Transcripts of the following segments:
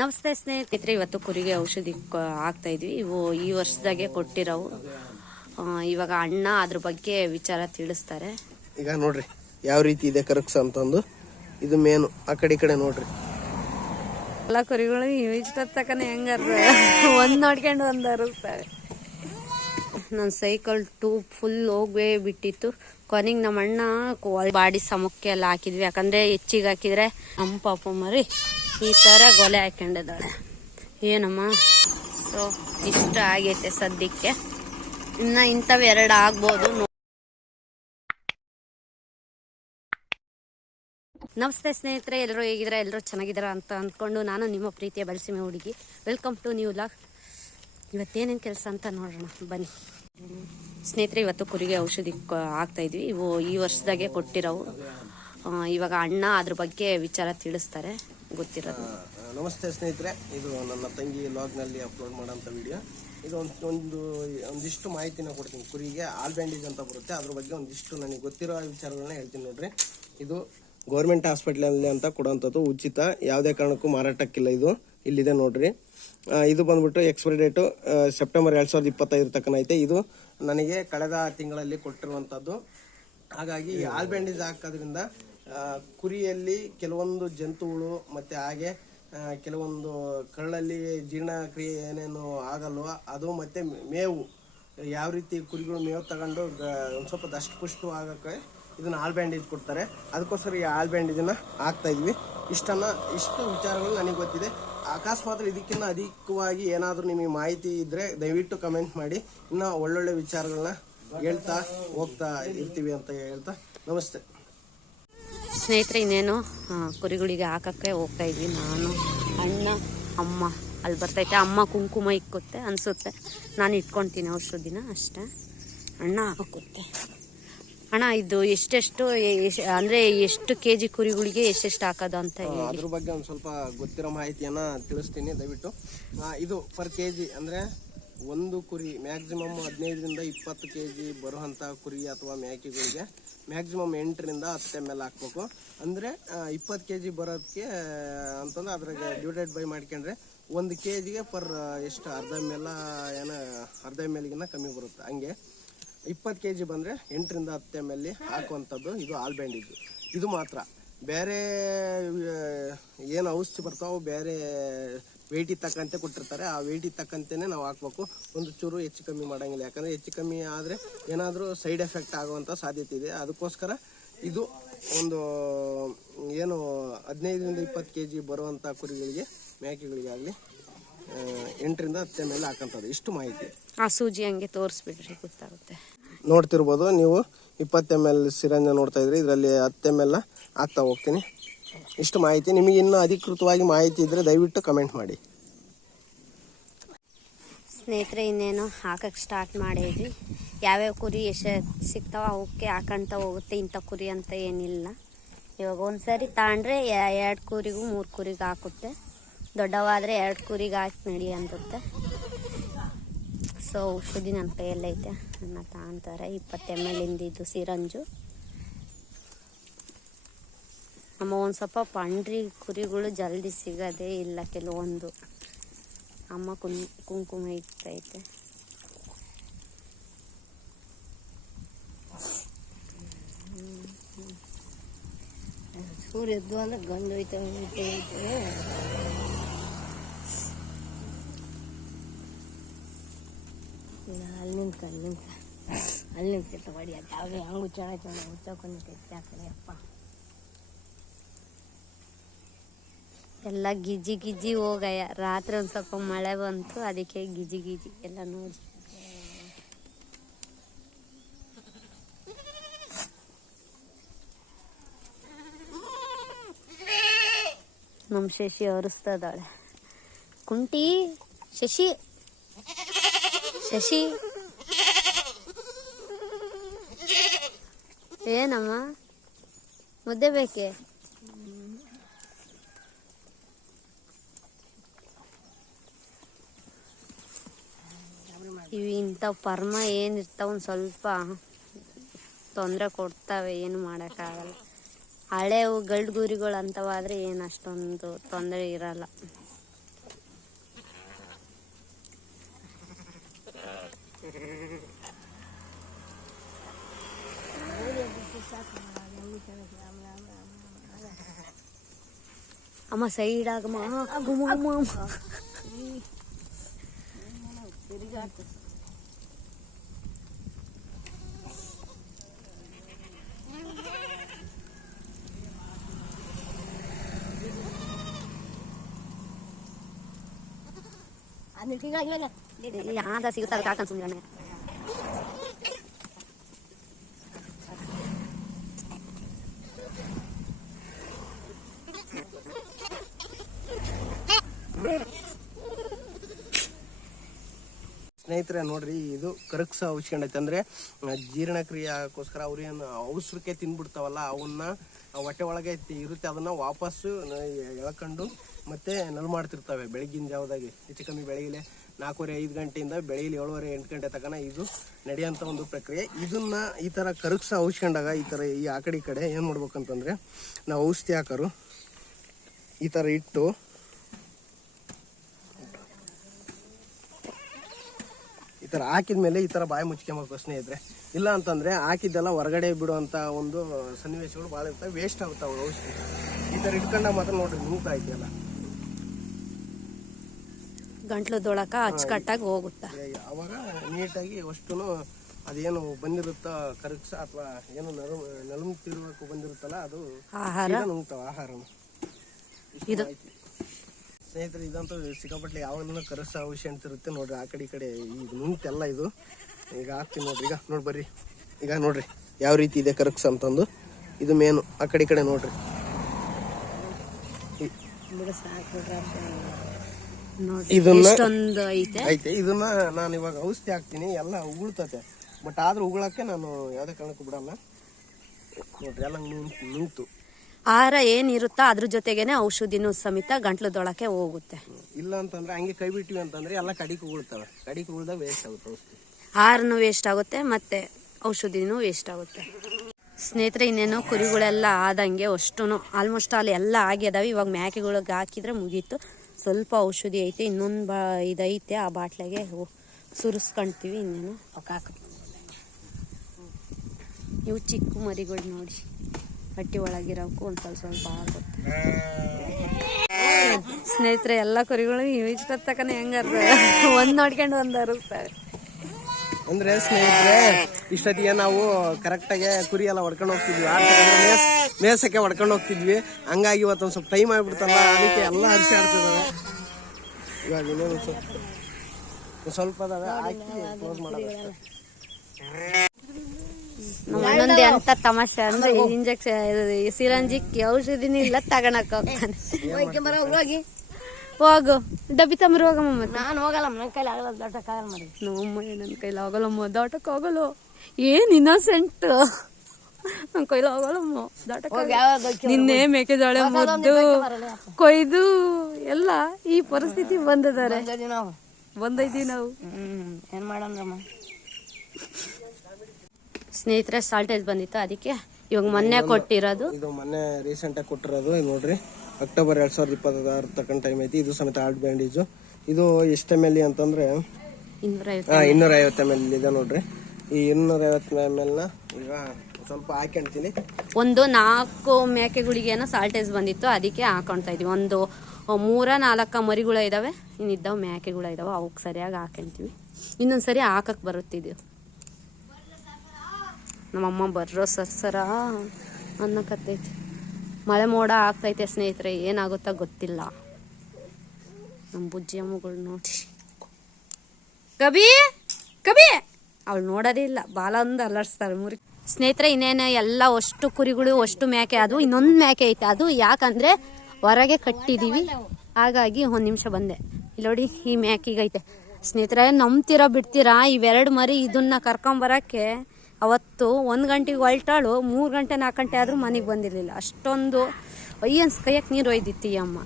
ನಮಸ್ತೆ ಸ್ನೇಹಿತರೆ ಇವತ್ತು ಕುರಿಗೆ ಔಷಧಿ ಆಗ್ತಾ ಹಾಕ್ತಾ ಇದ್ವಿ. ಇವು ಈ ವರ್ಷದಾಗೆ ಕೊಟ್ಟಿರೋವು. ಇವಾಗ ಅಣ್ಣ ಅದ್ರ ಬಗ್ಗೆ ವಿಚಾರ ತಿಳಿಸ್ತಾರೆ. ಈಗ ನೋಡ್ರಿ ಯಾವ ರೀತಿ ಇದೆ ಕರಕ್ಸ ಅಂತಂದು. ಇದು ಮೇನು ಆ ಕಡೆ ಈ ಕಡೆ ನೋಡ್ರಿ. ಎಲ್ಲ ಕುರಿಗಳು ಇಷ್ಟೊತ್ತಕನ ಹೆಂಗಾರ ಒಂದ್ ನೋಡ್ಕೊಂಡು ಒಂದ್ ಅರಸ್ತಾರೆ. ನನ್ನ ಸೈಕಲ್ ಟೂ ಫುಲ್ ಹೋಗ್ಬೇ ಬಿಟ್ಟಿತ್ತು. ಕೊನೆಗೆ ನಮ್ಮ ಅಣ್ಣ ಬಾಡಿ ಸಮಕ್ಕೆ ಎಲ್ಲ ಹಾಕಿದ್ವಿ. ಯಾಕಂದ್ರೆ ಹೆಚ್ಚಿಗೆ ಹಾಕಿದ್ರೆ ನಮ್ಮ ಪಾಪ ಮರಿ. ಈ ತರ ಗೊಲೆ ಹಾಕೊಂಡಿದ್ದಾಳೆ. ಏನಮ್ಮ? ಸೊ, ಇಷ್ಟ ಆಗೈತೆ ಸದ್ಯಕ್ಕೆ. ಇನ್ನ ಇಂಥವು ಎರಡು ಆಗ್ಬೋದು ನಮಸ್ತೆ ಸ್ನೇಹಿತರೆ, ಎಲ್ಲರೂ ಹೇಗಿದ್ರೆ ಎಲ್ಲರೂ ಚೆನ್ನಾಗಿದ್ದೀರಾ ಅಂತ ಅಂದ್ಕೊಂಡು ನಾನು ನಿಮ್ಮ ಪ್ರೀತಿಯ ಬಳಸಿಮೆ ಹುಡುಗಿ. ವೆಲ್ಕಮ್ ಟು ನ್ಯೂ ಲಾಗ್ ಇವತ್ತೇನೇನು ಕೆಲಸ ಅಂತ ನೋಡೋಣ. ಬನ್ನಿ. ಸ್ನೇಹಿತರೆ, ಇವತ್ತು ಕುರಿಗೆ ಔಷಧಿ ಆಗ್ತಾ ಇದ್ವಿ. ಇವು ಈ ವರ್ಷದಾಗೆ ಕೊಟ್ಟಿರೋವು. ಇವಾಗ ಅಣ್ಣ ಅದ್ರ ಬಗ್ಗೆ ವಿಚಾರ ತಿಳಿಸ್ತಾರೆ. ಗೊತ್ತಿರೋದು. ನಮಸ್ತೆ ಸ್ನೇಹಿತರೆ, ಇದು ನನ್ನ ತಂಗಿ ಲಾಗ್ನಲ್ಲಿ ಅಪ್ಲೋಡ್ ಮಾಡೋಂಥ ವಿಡಿಯೋ ಇದು ಒಂದು ಒಂದು, ಒಂದಿಷ್ಟು ಮಾಹಿತಿನ ಕೊಡ್ತೀನಿ. ಕುರಿಗೆ ಆಲ್ ಬ್ಯಾಂಡೇಜ್ ಅಂತ ಬರುತ್ತೆ. ಅದ್ರ ಬಗ್ಗೆ ಒಂದಿಷ್ಟು ನನಗೆ ಗೊತ್ತಿರೋ ವಿಚಾರಗಳನ್ನ ಹೇಳ್ತೀನಿ ನೋಡ್ರಿ. ಇದು ಗೌರ್ಮೆಂಟ್ ಹಾಸ್ಪಿಟ್ಲಲ್ಲಿ ಅಂತ ಕೊಡೋಂಥದ್ದು ಉಚಿತ. ಯಾವುದೇ ಕಾರಣಕ್ಕೂ ಮಾರಾಟಕ್ಕಿಲ್ಲ ಇದು. ಇಲ್ಲಿದೆ ನೋಡ್ರಿ. ಇದು ಬಂದ್ಬಿಟ್ಟು ಎಕ್ಸ್ಪೈರಿ ಡೇಟು ಸೆಪ್ಟೆಂಬರ್ ಎರಡು ಸಾವಿರದ ಇಪ್ಪತ್ತೈದು ತಕ್ಕನ ಐತೆ. ಇದು ನನಗೆ ಕಳೆದ ತಿಂಗಳಲ್ಲಿ ಕೊಟ್ಟಿರುವಂಥದ್ದು. ಹಾಗಾಗಿ ಆಲ್ ಬ್ಯಾಂಡೇಜ್ ಹಾಕೋದ್ರಿಂದ ಕುರಿಯಲ್ಲಿ ಕೆಲವೊಂದು ಜಂತುಗಳು ಮತ್ತು ಹಾಗೆ ಕೆಲವೊಂದು ಕರಳಲ್ಲಿ ಜೀರ್ಣಕ್ರಿಯೆ ಏನೇನು ಆಗಲ್ವೋ, ಅದು ಮತ್ತು ಮೇವು. ಯಾವ ರೀತಿ ಕುರಿಗಳು ಮೇವು ತಗೊಂಡು ಒಂದು ಸ್ವಲ್ಪ ದಷ್ಟಪುಷ್ಟು ಆಗೋಕ್ಕೆ ಇದನ್ನು ಆಲ್ ಬ್ಯಾಂಡೇಜ್ ಕೊಡ್ತಾರೆ. ಅದಕ್ಕೋಸ್ಕರ ಈ ಆಲ್ ಬ್ಯಾಂಡೇಜನ್ನು ಹಾಕ್ತಾ ಇದ್ವಿ. ಇಷ್ಟನ್ನ, ಇಷ್ಟು ವಿಚಾರಗಳು ನನಗೆ ಗೊತ್ತಿದೆ. ಅಕಸ್ಮಾತ್ ಇದಕ್ಕಿಂತ ಅಧಿಕವಾಗಿ ಏನಾದರೂ ನಿಮಗೆ ಮಾಹಿತಿ ಇದ್ದರೆ ದಯವಿಟ್ಟು ಕಮೆಂಟ್ ಮಾಡಿ. ಇನ್ನೂ ಒಳ್ಳೊಳ್ಳೆ ವಿಚಾರಗಳನ್ನ ಹೇಳ್ತಾ ಹೋಗ್ತಾ ಇರ್ತೀವಿ ಅಂತ ಹೇಳ್ತಾ ನಮಸ್ತೆ. ಸ್ನೇಹಿತರೆ ಇನ್ನೇನು ಕುರಿಗಳಿಗೆ ಹಾಕಕ್ಕೆ ಹೋಗ್ತಾ ಇದ್ವಿ. ನಾನು ಅಣ್ಣ ಅಮ್ಮ. ಅಲ್ಲಿ ಬರ್ತೈತೆ ಅಮ್ಮ ಕುಂಕುಮ ಇಕ್ಕುತ್ತೆ ಅನ್ಸುತ್ತೆ. ನಾನು ಇಟ್ಕೊತೀನಿ ಔಷಧಿನ ಅಷ್ಟೇ. ಅಣ್ಣ ಹಾಕುತ್ತೆ. ಅಣ್ಣ ಇದು ಎಷ್ಟೆಷ್ಟು ಎಷ್ಟು ಎಷ್ಟ್- ಅಂದ್ರೆ ಎಷ್ಟು ಕೆ ಜಿ ಕುರಿಗಳಿಗೆ ಎಷ್ಟೆಷ್ಟು ಹಾಕೋದು ಅಂತ ಅದ್ರ ಬಗ್ಗೆ ಒಂದು ಸ್ವಲ್ಪ ಗೊತ್ತಿರೋ ಮಾಹಿತಿಯನ್ನ ತಿಳಿಸ್ತೀನಿ ದಯವಿಟ್ಟು. ಇದು ಪರ್ ಕೆ ಜಿ ಅಂದರೆ ಒಂದು ಕುರಿ ಮ್ಯಾಕ್ಸಿಮಮ್ ಹದಿನೈದರಿಂದ ಇಪ್ಪತ್ತು ಕೆ ಜಿ ಬರುವಂಥ ಕುರಿ ಅಥವಾ ಮೇಕೆಗಳಿಗೆ ಮ್ಯಾಕ್ಸಿಮಮ್ ಎಂಟರಿಂದ ಹತ್ತು ಎಂ ಎಲ್ ಹಾಕ್ಬೇಕು. ಅಂದರೆ ಇಪ್ಪತ್ತು ಕೆ ಜಿ ಬರೋದಕ್ಕೆ ಅಂತಂದ್ರೆ ಅದ್ರಾಗೆ ಡಿವೈಡೆಡ್ ಬೈ ಮಾಡ್ಕೊಂಡ್ರೆ ಒಂದು ಕೆ ಜಿಗೆ ಪರ್ ಎಷ್ಟು ಅರ್ಧ ಎಂ ಎಲ್ ಏನೋ, ಅರ್ಧ ಎಂ ಎಲ್ಗಿನ್ನ ಕಮ್ಮಿ ಬರುತ್ತೆ. ಹಂಗೆ ಇಪ್ಪತ್ತು ಕೆ ಜಿ ಬಂದರೆ ಎಂಟರಿಂದ ಹತ್ತು ಎಂ ಎಲ್ ಹಾಕುವಂಥದ್ದು ಇದು ಆಲ್ ಬ್ಯಾಂಡೇಜ್ ಇದು ಮಾತ್ರ. ಬೇರೆ ಏನು ಔಷಧಿ ಬರ್ತಾವೆ, ಬೇರೆ ವೆಯ್ಟಿಗೆ ತಕ್ಕಂತೆ ಕೊಟ್ಟಿರ್ತಾರೆ. ಆ ವೆಯ್ಟಿಗೆ ತಕ್ಕಂತೆಯೇ ನಾವು ಹಾಕ್ಬೇಕು. ಒಂದು ಚೂರು ಹೆಚ್ಚು ಕಮ್ಮಿ ಮಾಡೋಂಗಿಲ್ಲ. ಯಾಕಂದರೆ ಹೆಚ್ಚು ಕಮ್ಮಿ ಆದರೆ ಏನಾದರೂ ಸೈಡ್ ಎಫೆಕ್ಟ್ ಆಗುವಂಥ ಸಾಧ್ಯತೆ ಇದೆ. ಅದಕ್ಕೋಸ್ಕರ ಇದು ಒಂದು ಏನು ಹದಿನೈದರಿಂದ ಇಪ್ಪತ್ತು ಕೆ ಜಿ ಬರುವಂಥ ಕುರಿಗಳಿಗೆ ಮೇಕೆಗಳಿಗಾಗಲಿ ಎಂಟರಿಂದ ಹತ್ತೆ ಮೇಲೆ ಎಲ್ ಹಾಕೋಂಥದ್ದು ಇಷ್ಟು ಮಾಹಿತಿ. ಆ ಸೂಜಿ ಹಂಗೆ ತೋರಿಸ್ಬಿಡ್ರಿ ಗೊತ್ತಾಗುತ್ತೆ. ನೋಡ್ತಿರ್ಬೋದು ನೀವು ಇಪ್ಪತ್ತು ಎಂ ಎಲ್ ಸಿರಂಜ ನೋಡ್ತಾ ಇದ್ರಿ. ಇದರಲ್ಲಿ ಹತ್ತು ಎಂ ಎಲ್ ಹಾಕ್ತಾ ಹೋಗ್ತೀನಿ. ಇಷ್ಟು ಮಾಹಿತಿ ನಿಮಗೆ ಇನ್ನೂ ಅಧಿಕೃತವಾಗಿ ಮಾಹಿತಿ ಇದ್ದರೆ ದಯವಿಟ್ಟು ಕಮೆಂಟ್ ಮಾಡಿ. ಸ್ನೇಹಿತರೆ, ಇನ್ನೇನು ಹಾಕಕ್ಕೆ ಸ್ಟಾರ್ಟ್ ಮಾಡಿದ್ವಿ. ಯಾವ್ಯಾವ ಕುರಿ ಎಷ್ಟು ಸಿಗ್ತಾವ ಅವಕ್ಕೆ ಹಾಕಂತ ಹೋಗುತ್ತೆ. ಇಂಥ ಕುರಿ ಅಂತ ಏನಿಲ್ಲ. ಇವಾಗ ಒಂದ್ಸರಿ ತಾಂಡ್ರೆ ಎರಡು ಕುರಿಗೂ ಮೂರು ಕುರಿಗೆ ಹಾಕುತ್ತೆ. ದೊಡ್ಡವಾದರೆ ಎರಡು ಕುರಿಗೆ ಹಾಕಿ ನಡಿ ಅಂತುತ್ತೆ ಸೊ ಔಷಧಿ ನನ್ನ ಕೈಯಲ್ಲೈತೆ ನನ್ನ ತಾಂತಾರೆ. ಇಪ್ಪತ್ತು ಎಂ ಸಿರಂಜು. ನಮ್ಮ ಒಂದು ಸ್ವಲ್ಪ ಪಂಡ್ರಿ ಕುರಿಗಳು ಜಲ್ದಿ ಸಿಗೋದೇ ಇಲ್ಲ ಕೆಲವೊಂದು ಅಮ್ಮ ಕುಂ ಕುಂಕುಮ ಇಕ್ತೈತೆ ಸೂರ್ಯ ಎದ್ದು ಅಂದ್ರೆ ಗಂಡು ಹೋಯ್ತವೆ ಅಲ್ಲಿ ನಿಂತ್ಕ ಅಲ್ಲಿ ನಿಂತ್ಕ ಅಲ್ಲಿ ನಿಂತಿರ್ತ ಬಡಿ ಅದು ಯಾವುದೇ ಹಂಗು ಚೆನ್ನಾಗಿ ಚೆನ್ನಾಗಿ ಹುಚ್ಚಕೊಂಡು ಕಡೆ ಅಪ್ಪ ಎಲ್ಲ ಗಿಜಿ ಗಿಜಿ ಹೋಗಯ್ಯ. ರಾತ್ರಿ ಒಂದು ಸ್ವಲ್ಪ ಮಳೆ ಬಂತು, ಅದಕ್ಕೆ ಗಿಜಿ ಗಿಜಿ ಎಲ್ಲ ನೋಡಿ. ನಮ್ಮ ಶಶಿ ಒರೆಸ್ತದಾಳೆ ಕುಂಟಿ, ಶಶಿ. ಶಶಿ. ಏನಮ್ಮ? ಮುದ್ದೆ ಬೇಕೆ? ಇವು ಇಂಥವು ಪರ್ಮ ಏನಿರ್ತಾವ ಒಂದು ಸ್ವಲ್ಪ ತೊಂದರೆ ಕೊಡ್ತಾವೆ ಏನು ಮಾಡೋಕ್ಕಾಗಲ್ಲ ಹಳೆವು ಗಲ್ಡ್ ಗುರಿಗಳು ಅಂಥವಾದರೆ ಏನು ಅಷ್ಟೊಂದು ತೊಂದರೆ ಇರಲ್ಲ ಅಮ್ಮ ಸೈಡಾಗಮ್ಮ ಸೈಡ್ ಆಗಮ್ಮ ಸ್ನೇಹಿತರೆ, ನೋಡ್ರಿ, ಇದು ಕರಕ್ಸ ಉಚ್ಕೊಂಡೈತೆ. ಅಂದ್ರೆ ಜೀರ್ಣಕ್ರಿಯೆಗೋಸ್ಕರ ಅವ್ರು ಏನು ಅವಸರಕ್ಕೆ ತಿನ್ಬಿಡ್ತಾವಲ್ಲ, ಅವನ್ನ ಹೊಟ್ಟೆ ಒಳಗೆ ಇರುತ್ತೆ, ಅದನ್ನ ವಾಪಸ್ ಎಳ್ಕೊಂಡು ಮತ್ತೆ ನಲ್ ಮಾಡ್ತಿರ್ತವೆ. ಬೆಳಗಿನ ಜಾವದಾಗಿ ಹೆಚ್ಚು ಕಮ್ಮಿ ಬೆಳಗಿಲೆ ನಾಲ್ಕೂವರೆ, ಐದು ಗಂಟೆಯಿಂದ ಬೆಳಗಿಲಿ ಏಳುವರೆ, ಎಂಟು ಗಂಟೆ ತಕನ ಇದು ನಡೆಯೋಂಥ ಒಂದು ಪ್ರಕ್ರಿಯೆ. ಇದನ್ನ ಈ ಥರ ಕರಗ್ಸ ಔಷ್ಕೊಂಡಾಗ ಈ ಥರ ಈ ಆ ಕಡೆ ಈ ಕಡೆ ಏನು ಮಾಡ್ಬೇಕಂತಂದ್ರೆ, ನಾವು ಔಷಧಿ ಹಾಕರು. ಈ ಥರ ಇಟ್ಟು ಈ ತರ ಹಾಕಿದ್ಮೇಲೆ ಈ ತರ ಬಾಯಿ ಮುಚ್ಕೊಂಬ ಸ್ನೇಹಿತರೆ ಇಲ್ಲ ಅಂತಂದ್ರೆ ಹಾಕಿದ್ದೆಲ್ಲ ಹೊರಗಡೆ ಬಿಡುವಂತ ಒಂದು ಸನ್ನಿವೇಶಗಳು ಭಾಳ ಇರ್ತವೆ ವೇಸ್ಟ್ ಆಗ್ತಾವೆ ಔಷಧಿ. ಈ ತರ ಇಟ್ಕೊಂಡ ಮಾತ್ರ ನೋಡ್ರಿ ನುಗ್ತಾ ಇದೆಯಲ್ಲ. ಗಂಟ್ಲು ದೊಳಕ ಅಚ್ಚುಕಟ್ಟಾಗಿ ಹೋಗುತ್ತಾ? ಅವಾಗ ನೀಟಾಗಿ ಅಷ್ಟು ಅದೇನು ಬಂದಿರುತ್ತೋ ಕರಕ್ಸ ಅಥವಾ ಏನು ನರು ನಲುಮ್ ತಿರುವಕ್ಕೆ ಬಂದಿರುತ್ತಲ್ಲ ಅದು ಆಹಾರ? ನುಂಗ್ತಾವ ಆಹಾರ ಇದು ಸ್ನೇಹಿತರೆ ಇದಂತೂ ಸಿಕ್ಕಾಪಟ್ಲೆ ಯಾವಾಗಲೂ ಕರಸ ಅಂತ ಇರುತ್ತೆ ನೋಡ್ರಿ ಆ ಕಡೆ ಈ ಕಡೆ ಈಗ ನುಂಗ್ತೆಲ್ಲ ಇದು. ಈಗ ಹಾಕ್ತೀನಿ ನೋಡ್ರಿ ಈಗ ನೋಡಿ ಬರ್ರಿ. ಈಗ ನೋಡ್ರಿ ಯಾವ ರೀತಿ ಇದೆ ಕರಕ್ಸ ಅಂತಂದು. ಇದು ಮೇನು ಆ ಕಡೆ ಈ ಕಡೆ ನೋಡ್ರಿ. ಇದನ್ನ- ಐತೆ. ಇದನ್ನ ನಾನು ಇವಾಗ ಔಷಧಿ ಹಾಕ್ತೀನಿ ಎಲ್ಲ ಉಗುಳ್ತತೆ. ಬಟ್ ಆದ್ರೂ ಉಗುಳಕ್ಕೆ ನಾನು ಯಾವುದೇ ಕಾರಣಕ್ಕೂ ಬಿಡಲ್ಲ. ನೋಡ್ರಿ ಎಲ್ಲ ನುಂಗ್ ನುಂಗ್ತು ಆಹಾರ ಏನಿರುತ್ತೋ ಅದ್ರ ಜೊತೆಗೇನೆ ಔಷಧಿನೂ ಸಮೇತ ಗಂಟ್ಲು ದೊಳಕ್ಕೆ ಹೋಗುತ್ತೆ. ಇಲ್ಲ ಅಂತಂದ್ರೆ ಹಂಗೆ ಕೈ ಬಿಟ್ಟಿವಿ ಅಂತಂದ್ರೆ ಎಲ್ಲ ಕಡಿಗೆ ಉಗುಳ್ತವೆ. ಕಡಿಗೆ ಉಗುಳ್ದಾಗ ವೇಸ್ಟ್ ಆಗುತ್ತೆ ಔಷಧಿ. ಆಹಾರನೂ ವೇಸ್ಟ್ ಆಗುತ್ತೆ ಮತ್ತೆ ಔಷಧಿನೂ ವೇಸ್ಟ್ ಆಗುತ್ತೆ. ಸ್ನೇಹಿತರೆ ಇನ್ನೇನು ಕುರಿಗಳೆಲ್ಲ ಆದಂಗೆ ಅಷ್ಟು ಆಲ್ಮೋಸ್ಟ್ ಅಲ್ಲಿ ಎಲ್ಲ ಆಗಿದಾವೆ. ಇವಾಗ ಮ್ಯಾಕೆಗಳಿಗೆ ಹಾಕಿದ್ರೆ ಮುಗೀತು. ಸ್ವಲ್ಪ ಔಷಧಿ ಐತೆ ಇನ್ನೊಂದು ಬಾ ಇದೈತೆ ಆ ಬಾಟ್ಲಿಗೆ ಸುರಿಸ್ಕೊಳ್ತೀವಿ ಸುರಿಸ್ಕೊಂತೀವಿ ಇನ್ನೇನು. ಹಾಕು. ಇವು ಚಿಕ್ಕ ಮರಿಗಳು ನೋಡಿ. ಹಟ್ಟಿ ಒಳಗಿರೋಕು ಒಂದು ಸ್ವಲ್ಪ ಸ್ವಲ್ಪ ಆಗುತ್ತೆ. ಸ್ನೇಹಿತರೆ ಎಲ್ಲ ಕುರಿಗಳು ಇಷ್ಟ ತಕನ ಹೆಂಗಾರ ಒಂದು ನೋಡ್ಕೊಂಡು ಒಂದು ಅರಸ್ತವೆ ಅಂದ್ರೆ ಸ್ನೇಹಿತರೆ ಇಷ್ಟೊತ್ತಿಗೆ ನಾವು ಕರೆಕ್ಟಾಗಿ ಕುರಿ ಎಲ್ಲ ಹೊಡ್ಕೊಂಡು ಹೋಗ್ತಿದ್ವಿ. ಆ ಮೇಸ್ ಮೇಸಕ್ಕೆ ಹೊಡ್ಕೊಂಡು ಹೋಗ್ತಿದ್ವಿ. ಹಂಗಾಗಿ ಇವತ್ತು ಒಂದು ಸ್ವಲ್ಪ ಟೈಮ್ ಆಗ್ಬಿಡ್ತಲ್ಲ ಅದಕ್ಕೆ ಎಲ್ಲ ಹರಿಸಿ ಆಡ್ತಿದ್ದಾವೆ ಇವಾಗ ಇನ್ನೇನು ಸ್ವಲ್ಪ ಅದಾವೆ ಹಾಕಿ ಕ್ಲೋಸ್ ಮಾಡೋದು ಎಂತ ತಮಾಷೆ ಅಂದ್ರೆ ಇಂಜೆಕ್ಷನ್ ಸಿರಂಜಿಕ್ ಔಷಧಿನೂ ಇಲ್ಲ ತಗೊಳಕ್ ಹೋಗ್ತಾನೆ. ಹೋಗು. ಡಬ್ಬಿ ತಮ್ಮರು ಹೋಗಮ್ಮ ಮತ್ತೆ. ನಾನು ಹೋಗಲ್ಲ ನನ್ನ ಕೈಲಿ ಆಗಲ್ಲ ದೊಡ್ಡಕ್ಕಾಗಲ್ಲ ಮಾಡಿ ನಮ್ಮಮ್ಮ ನನ್ನ ಕೈಲಿ ಆಗಲ್ಲಮ್ಮ ದೊಡ್ಡಕ್ಕೆ ಹೋಗಲು ಏನು ಇನ್ನೋಸೆಂಟ್ ನನ್ನ ಕೈಲಿ ಹೋಗಲ್ಲಮ್ಮ ದೊಡ್ಡಕ್ಕೆ ನಿನ್ನೆ ಮೇಕೆಜೋಳ ಮುದ್ದು ಕೊಯ್ದು ಎಲ್ಲ ಈ ಪರಿಸ್ಥಿತಿ ಬಂದಿದ್ದಾರೆ ಬಂದಿದ್ದೀವಿ ಬಂದೈತಿ ನಾವು ಏನು ಏನ್ ಮಾಡೋಣಮ್ಮ ಸ್ನೇಹಿತರೆ ಸಾಲ್ಟೇಜ್ ಬಂದಿತ್ತು ಅದಕ್ಕೆ ಇವಾಗ ಮೊನ್ನೆ ಕೊಟ್ಟಿರೋದು. ಇದು ಮೊನ್ನೆ ರೀಸೆಂಟ್ ಆಗಿ ಕೊಟ್ಟಿರೋದು ನೋಡ್ರಿ. ಅಕ್ಟೋಬರ್ ಎರಡ್ ಸಾವಿರದ ಇಪ್ಪತ್ತಾರು ತಕ್ಕಂತ ಟೈಮ್ ಐತಿ. ಇದು ಸಮೇತ ಆರ್ಟ್ ಬ್ಯಾಂಡೇಜು. ಇದು ಎಷ್ಟು ಎಂ ಎಲ್ ಅಂತಂದ್ರೆ ಇನ್ನೂರ ಹಾ ಇನ್ನೂರ ಐವತ್ತು ಎಂ ಎಲ್ ಇದೆ ನೋಡ್ರಿ. ಈ ಇನ್ನೂರ ಐವತ್ತು ಎಂ ಎಲ್ನ ಈಗ ಸ್ವಲ್ಪ ಒಂದು ನಾಲ್ಕು ಮೇಕೆಗಳಿಗೇನೋ ಸಾಲ್ಟೇಜ್ ಬಂದಿತ್ತು ಅದಕ್ಕೆ ಹಾಕೊಂತ ಇದೀವಿ. ಒಂದು ಮೂರ ನಾಲ್ಕು ಮರಿಗಳು ಇದಾವೆ. ಇನ್ನಿದ್ದಾವೆ ಮೇಕೆಗಳು ಇದಾವೆ. ಅವಕ್ಕೆ ಸರಿಯಾಗಿ ಹಾಕೊಂತೀವಿ ಇನ್ನೊಂದ್ಸರಿ ಹಾಕಕ್ ಬರುತ್ತಿದ್ದೀವಿ ನಮ್ಮಮ್ಮ ಬರ್ರೋ ಸರ್ ಸರ. ಅನ್ನಕತ್ತೈತಿ ಮಳೆ ಮೋಡ ಆಗ್ತೈತೆ ಸ್ನೇಹಿತರೆ, ಏನಾಗುತ್ತಾ ಗೊತ್ತಿಲ್ಲ. ನಮ್ಮ ಬುಜ್ಜಿ ಅಮ್ಮಗಳು ನೋಡಿ. ಕಬಿ ಕಬಿ! ಅವಳು ನೋಡೋದೇ ಇಲ್ಲ, ಬಾಲ ಅಂದು ಅಲರ್ಸ್ತಾರೆ ಮುರಿ. ಸ್ನೇಹಿತರೆ, ಇನ್ನೇನು ಎಲ್ಲ ಅಷ್ಟು ಕುರಿಗಳು, ಅಷ್ಟು ಮೇಕೆ, ಅದು ಇನ್ನೊಂದು ಮೇಕೆ ಐತೆ. ಅದು ಯಾಕಂದ್ರೆ ಹೊರಗೆ ಕಟ್ಟಿದ್ದೀವಿ ಹಾಗಾಗಿ ಒಂದು ನಿಮಿಷ ಬಂದೆ. ಇಲ್ಲಿ ನೋಡಿ, ಈ ಮೇಕೆಗೈತೆ. ಸ್ನೇಹಿತರೆ, ನಂಬ್ತೀರಾ ಬಿಡ್ತೀರಾ? ಇವೆರಡು ಮರಿ ಇದನ್ನ ಕರ್ಕೊಂಬರಕ್ಕೆ ಅವತ್ತು ಒಂದು ಗಂಟೆಗೆ ಹೊಲ್ಟಾಳು ಮೂರು ಗಂಟೆ, ನಾಲ್ಕು ಗಂಟೆ ಆದರೂ ಮನೆಗೆ ಬಂದಿರಲಿಲ್ಲ. ಅಷ್ಟೊಂದು ಅಯ್ಯನ್ಸ್ ಕೈಯಕ್ಕೆ ನೀರು ಒಯ್ದಿತ್ತು ಈ ಅಮ್ಮ.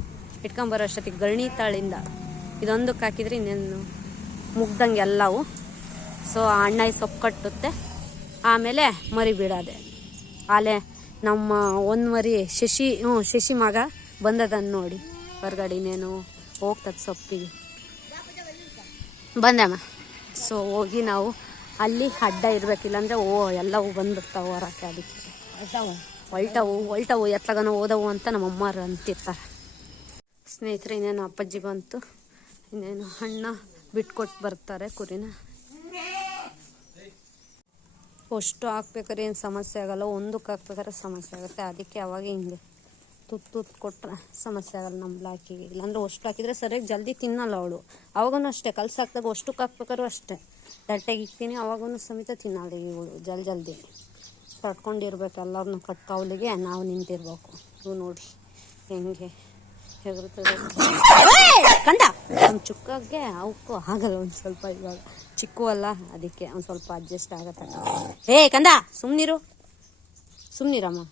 ಇಟ್ಕೊಂಬರೋ ಅಷ್ಟೊತ್ತಿಗೆ ಗಳಣಿ ತಾಳಿಂದ. ಇದೊಂದಕ್ಕೆ ಹಾಕಿದ್ರೆ ಇನ್ನೇನು ಮುಗ್ದಂಗೆ ಎಲ್ಲವು. ಸೊ ಆ ಅಣ್ಣ ಸೊಪ್ಪು ಕಟ್ಟುತ್ತೆ. ಆಮೇಲೆ ಮರಿ ಬಿಡೋದೆ. ಆಲೆ ನಮ್ಮ ಒಂದು ಮರಿ ಶಶಿ, ಹ್ಞೂ, ಶಶಿ ಮಗ ಬಂದದನ್ನು ನೋಡಿ. ಹೊರಗಡೆ ಇನ್ನೇನು ಹೋಗ್ತದೆ ಸೊಪ್ಪಿಗೆ. ಬಂದಮ್ಮ ಸೊ ಹೋಗಿ ನಾವು ಅಲ್ಲಿ ಅಡ್ಡ ಇರಬೇಕಿಲ್ಲಾಂದರೆ ಓ ಎಲ್ಲವೂ ಬಂದ್ಬಿಡ್ತಾವೆ ಹೊರಕ್ಕೆ ಅದಕ್ಕೆ. ಹೊಲ್ಟವು ಹೊಲ್ಟವು ಎತ್ತಗನ ಓದವು ಅಂತ ನಮ್ಮ ಅಮ್ಮಾರು ಅಂತಿರ್ತಾರೆ. ಸ್ನೇಹಿತರೆ ಇನ್ನೇನು ಅಪ್ಪಾಜಿ ಬಂತು. ಇನ್ನೇನು ಹಣ್ಣ ಬಿಟ್ಕೊಟ್ಟು ಬರ್ತಾರೆ ಕುರಿನ. ಅಷ್ಟು ಹಾಕ್ಬೇಕಾದ್ರೆ ಏನು ಸಮಸ್ಯೆ ಆಗಲ್ಲ ಒಂದಕ್ಕೆ ಹಾಕ್ಬೇಕಾದ್ರೆ ಸಮಸ್ಯೆ ಆಗುತ್ತೆ. ಅದಕ್ಕೆ ಅವಾಗ ಹಿಂಗೆ ತುತ್ತು ತುತ್ತು ಕೊಟ್ಟರೆ ಸಮಸ್ಯೆ ಆಗಲ್ಲ ನಮ್ಮ ಬ್ಲಾಕಿಗೆ ಇಲ್ಲಾಂದ್ರೆ ಅಷ್ಟು ಹಾಕಿದರೆ ಸರಿಯಾಗಿ ಜಲ್ದಿ ತಿನ್ನಲ್ಲ ಅವಳು. ಅವಾಗೂ ಅಷ್ಟೇ ಕಲ್ಸಾಕ್ದಾಗ ಅಷ್ಟಕ್ಕೆ ಹಾಕ್ಬೇಕಾದ್ರೂ ಅಷ್ಟೇ. ತಟ್ಟೆಗೆ ಇಕ್ತೀನಿ. ಅವಾಗೂ ಸಮೇತ ತಿನ್ನಲ್ಲ ಇವಳು ಜಲ್ ಜಲ್ದಿ. ಕಟ್ಕೊಂಡಿರ್ಬೇಕು ಎಲ್ಲರನ್ನೂ ಕಟ್ಕಾವಲಿಗೆ ನಾವು ನಿಂತಿರ್ಬೇಕು. ಇವು ನೋಡಿ ಹೆಂಗೆ ಹೆದರ್ತದೆ ಕಂಡ ನಮ್ಮ ಚುಕ್ಕಾಗೆ ಅವಕ್ಕೂ ಆಗಲ್ಲ. ಒಂದು ಸ್ವಲ್ಪ ಇವಾಗ ಚಿಕ್ಕು ಅಲ್ಲ ಅದಕ್ಕೆ ಒಂದು ಸ್ವಲ್ಪ ಅಡ್ಜಸ್ಟ್ ಆಗತ್ತೆ. ಹೇ ಕಂದ! ಸುಮ್ಮನಿರು ಸುಮ್ಮನಿರಮ್ಮ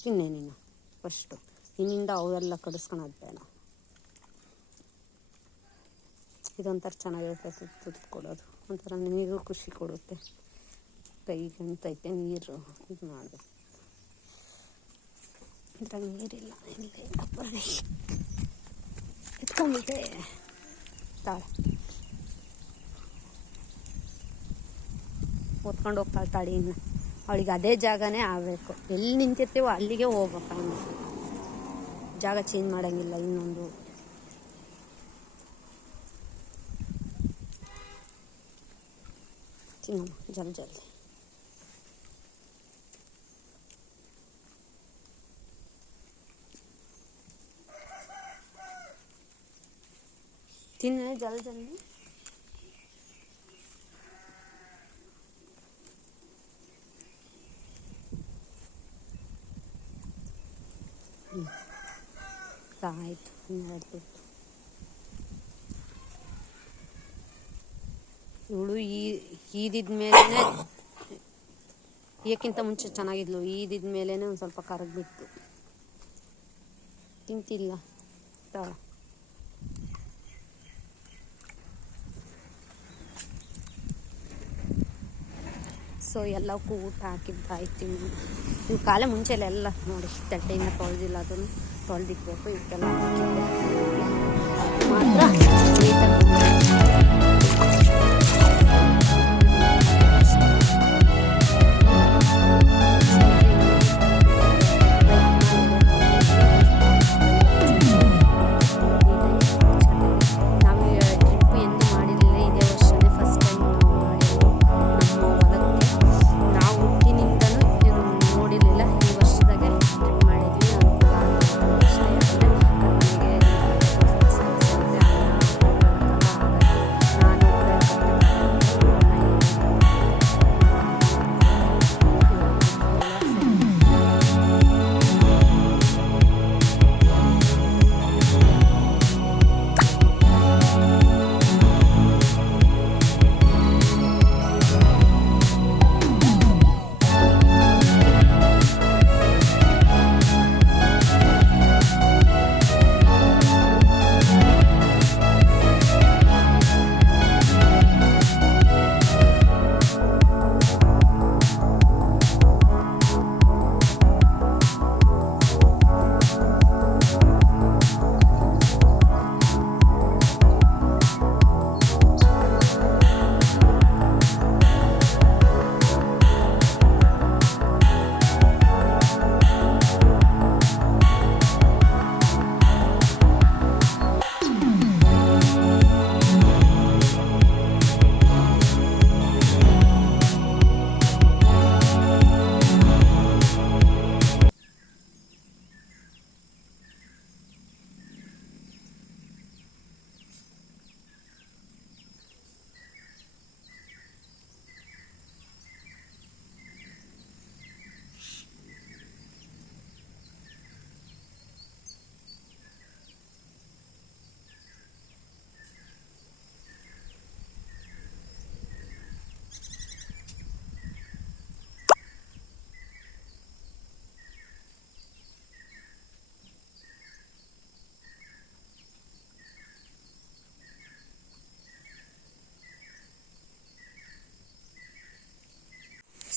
ತಿನ್ನೆ ನೀನು. ಫಸ್ಟು. ನಿನ್ನಿಂದ ಅವೆಲ್ಲ ಕಡಿಸ್ಕೊಳೋದು ಬೇಡ. ಇದೊಂಥರ ಚೆನ್ನಾಗಿರುತ್ತೆ. ತುತ್ತು ಕೊಡೋದು ಒಂಥರ ನೀರು ಖುಷಿ ಕೊಡುತ್ತೆ. ಕೈಗೆ ಅಂತೈತೆ ನೀರು ಇದು ಮಾಡಬೇಕು. ಇದ್ರಾಗ ನೀರಿಲ್ಲ, ಇಲ್ಲೇ ಅಪ್ಪರೇ ಎತ್ಕೊಂಡಿದ್ದೆ ತಾಳ. ಓದ್ಕೊಂಡು ಹೋಗ್ತಾಳೆ ತಾಳಿ ಇನ್ನು. ಅವಳಿಗೆ ಅದೇ ಜಾಗನೇ ಆಗಬೇಕು. ಎಲ್ಲಿ ನಿಂತಿರ್ತೀವೋ ಅಲ್ಲಿಗೆ ಹೋಗ್ಬೇಕು ಜಾಗ ಚೇಂಜ್ ಮಾಡೋಂಗಿಲ್ಲ ಇನ್ನೊಂದು ತಿನ್ನಮ್ಮ ಜಲ್ದಿ ಜಲ್ದಿ ತಿನ್ನ ಜಲ್ದಿ ಜಲ್ದಿ ಆಯಿತು ಹನ್ನೆರಡು ತುತ್ತು ಇವಳು ಈ ಈದಿದ ಮೇಲೇ ಇದಕ್ಕಿಂತ ಮುಂಚೆ ಚೆನ್ನಾಗಿದ್ಲು. ಈದಿದ ಮೇಲೇ ಒಂದು ಸ್ವಲ್ಪ ಕರಗ್ ಬಿತ್ತು. ತಿಂತಿಲ್ಲ. ತಾಳ ಸೊ ಎಲ್ಲಕ್ಕೂ ಊಟ ಹಾಕಿದ್ದಾಯ್ತು ಇವು ಕಾಲ ಮುಂಚೆಲ್ಲ ಎಲ್ಲ ನೋಡಿ, ತಟ್ಟೆಯಿಂದ ತೊಳೆದಿಲ್ಲ ಅದನ್ನು. ತೊಳೆದಿಕ್ಬೇಕು ಇವಕ್ಕೆಲ್ಲ ಮಾತ್ರ.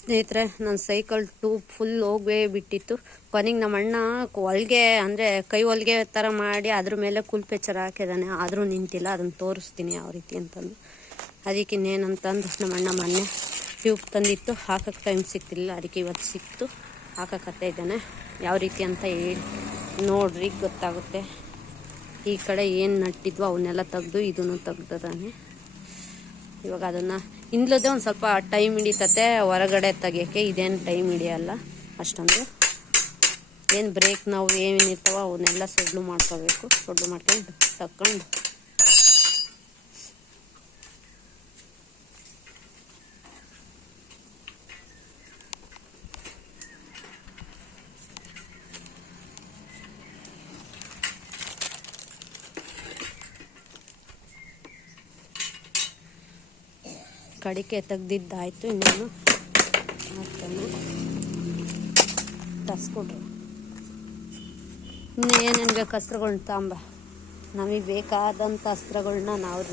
ಸ್ನೇಹಿತರೆ ನನ್ನ ಸೈಕಲ್ ಟ್ಯೂಬ್ ಫುಲ್ ಹೋಗೇ ಬಿಟ್ಟಿತ್ತು. ಕೊನೆಗೆ ನಮ್ಮ ಅಣ್ಣ ಹೊಲಿಗೆ, ಅಂದರೆ ಕೈ ಹೊಲ್ಗೆ ಥರ ಮಾಡಿ ಅದ್ರ ಮೇಲೆ ಕುಲ್ಪೆಚ್ಚರ ಹಾಕಿದ್ದಾನೆ ಆದರೂ ನಿಂತಿಲ್ಲ ಅದನ್ನು ತೋರಿಸ್ತೀನಿ ಯಾವ ರೀತಿ ಅಂತಂದು. ಅದಕ್ಕೆ ಇನ್ನೇನಂತಂದು ನಮ್ಮ ಅಣ್ಣ ಮೊನ್ನೆ ಟ್ಯೂಬ್ ತಂದಿತ್ತು. ಹಾಕಕ್ಕೆ ಟೈಮ್ ಸಿಕ್ತಿಲ್ಲ ಅದಕ್ಕೆ ಇವತ್ತು ಸಿಕ್ತು. ಹಾಕಕ್ಕೆ ಇದ್ದಾನೆ. ಯಾವ ರೀತಿ ಅಂತ ಹೇಳಿ ನೋಡ್ರಿ, ಗೊತ್ತಾಗುತ್ತೆ. ಈ ಕಡೆ ಏನು ನಟ್ಟಿದ್ವೋ ಅವನ್ನೆಲ್ಲ ತೆಗ್ದು, ಇದನ್ನು ತೆಗ್ದದಾನೆ. ಇವಾಗ ಅದನ್ನು ಹಿಂದ್ಲದೇ ಒಂದು ಸ್ವಲ್ಪ ಟೈಮ್ ಹಿಡಿತತೆ, ಹೊರಗಡೆ ತೆಗಿಯೋಕ್ಕೆ ಇದೇನು ಟೈಮ್ ಹಿಡಿಯಲ್ಲ ಅಷ್ಟೊಂದು. ಏನು ಬ್ರೇಕ್ ನಾವು ಏನೇನಿರ್ತಾವ ಅವನ್ನೆಲ್ಲ ಸೊಡ್ಲು ಮಾಡ್ಕೋಬೇಕು. ಸೊಡ್ಲು ಮಾಡ್ಕೊಂಡು ತಕ್ಕೊಂಡು ಕಡಿಕೆ ತೆಗ್ದಿದ್ದಾಯಿತು, ಇನ್ನೇನು ಹಾಕ್ತಾನೆ ಕಸ್ಕೊಡ್ರಿ ಏನೇನು ಬೇಕು ಅಸ್ತ್ರಗಳ್ನ ತಾಂಬ. ನಮಗೆ ಬೇಕಾದಂಥ ಅಸ್ತ್ರಗಳನ್ನ ನಾವು